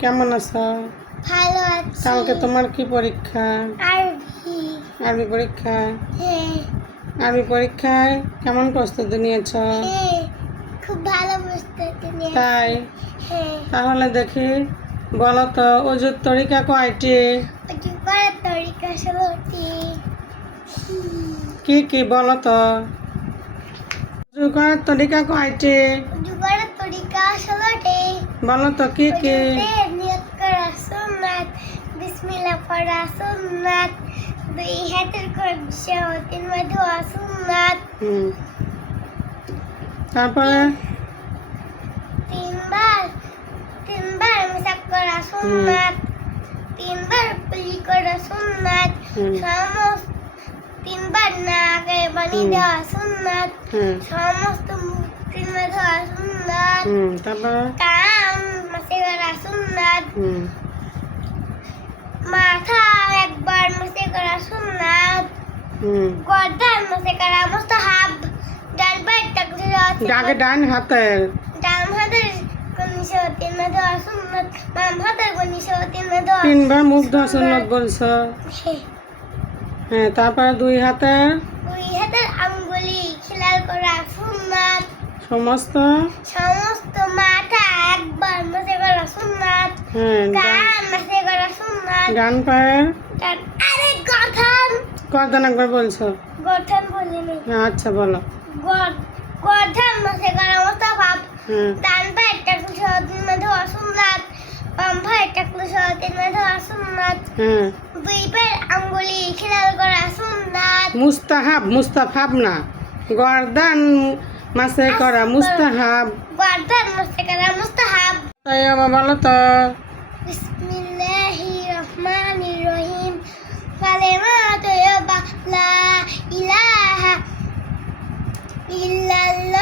কেমন আছো? ভালো আছি। কালকে তোমার কি পরীক্ষা? আরবি। আরবি পরীক্ষা? হ্যাঁ। আরবি পরীক্ষায় কেমন প্রস্তুতি নিয়েছ? হ্যাঁ খুব ভালো প্রস্তুতি নিয়ে তাই? হ্যাঁ। তাহলে দেখি বলো তো অজুর তরিকা কয়টি? তরিকা ষোলোটি কি? কি বলো তো? অজু করার তরিকা কয়টি উজু করার তরিকা ষোলোটি বলো তো কি কি? নিয়ত করা সুন্নাত বিসমিল্লাহ পড়া সুন্নাত দুই হাতের করছে তিন ধোয়া সুন্নাত তারপরে? তিনবার তিনবার মেসাক করা সুন্নাত নাকে পানি হুম। দেওয়া সমস্ত মুক্তির ধোয়া সুন্নাত হুম তারপর? কাম মাসে করা সুন্নাত হুম। মাথা একবার মাসে করা সুন্নাত হুম। গর্দান মাসে করা মুস্তাহাব। ডান পায়ের আগে ডান হাতের। ডান হাতের গনিশো তিন সুন্নাত তিনবার মুখ ধোয়া সুন্নত বলছো? হ্যাঁ তারপরে দুই হাতের? দুই সমস্ত? সমস্ত মাথা একবার মাসে করা সুন্নাত। হ্যাঁ ডান- মাসে করা সুন্নাত। ডান পায়ের? আরে গঠন। কয়দিন একবার বলছো। গঠন বলিনি। হ্যাঁ আচ্ছা বলো। গঠ- গঠন মাসে করা মুস্তাহাব হুম ডান পায়ের টাকলে সহদিন মধ্যে অসুন্নাত বাম পায়ের টাকলে সহদিন মধ্যে অসুন্নাত হ্যাঁ। দুই পায়ের আঙ্গুলি খেলাল করা সুন্নাত। মুস্তাহাব মুস্তাফাব না। গর্দান মাসে করা মুস্তাহাব। গর্দান মাসে করা মুস্তাহাব। তাই আমার বলো তো। বিসমিল্লাহির রহমানির রহিম। কালেমাত ইয়াবা লা ইলাহা ইল্লাল্লাহু।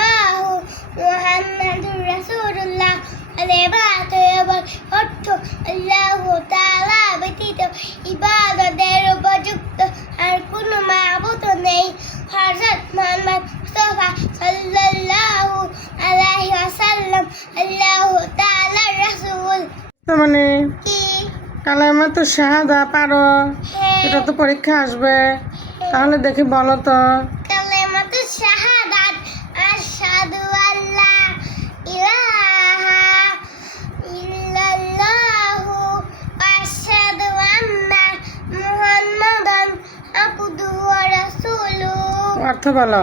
তো মানে কি? কালামা তো শাহাদা পারো। হ্যাঁ। এটা তো পরীক্ষা আসবে। তাহলে দেখি বলো তো। অর্থ শাহাদাত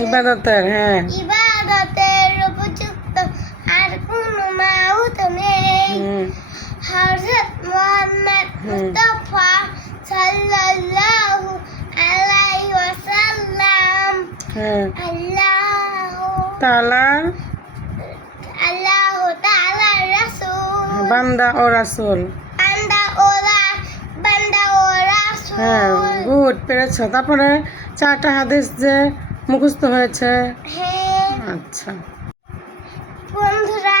ইবাদতের হ্যাঁ। ইবাদতের উপযুক্ত আর কোন মাবুদ নেই। হযরত মুহাম্মদ মুস্তাফা সাল্লাল্লাহু আলাইহি ওয়াসাল্লাম। আল্লাহ তালা আল্লাহ তাআলার রাসূল। বান্দা ও রাসুল। বান্দা ওরা বান্দা ও রাসূল। হ্যাঁ গুড পেরেছ। তারপরে চারটা হাদিস যে মুখস্থ হয়েছে? হ্যাঁ। আচ্ছা। বন্ধুরা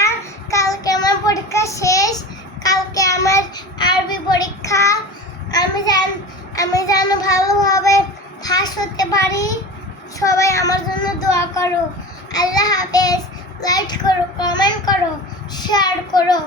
কালকে আমার পরীক্ষা শেষ। কালকে আমার আরবি পরীক্ষা। আমি জান আমি যেন ভালোভাবে ফাঁস হতে পারি। সবাই আমার জন্য দোয়া করো। আল্লাহ হাফেজ। লাইক করো কমেন্ট করো শেয়ার করো।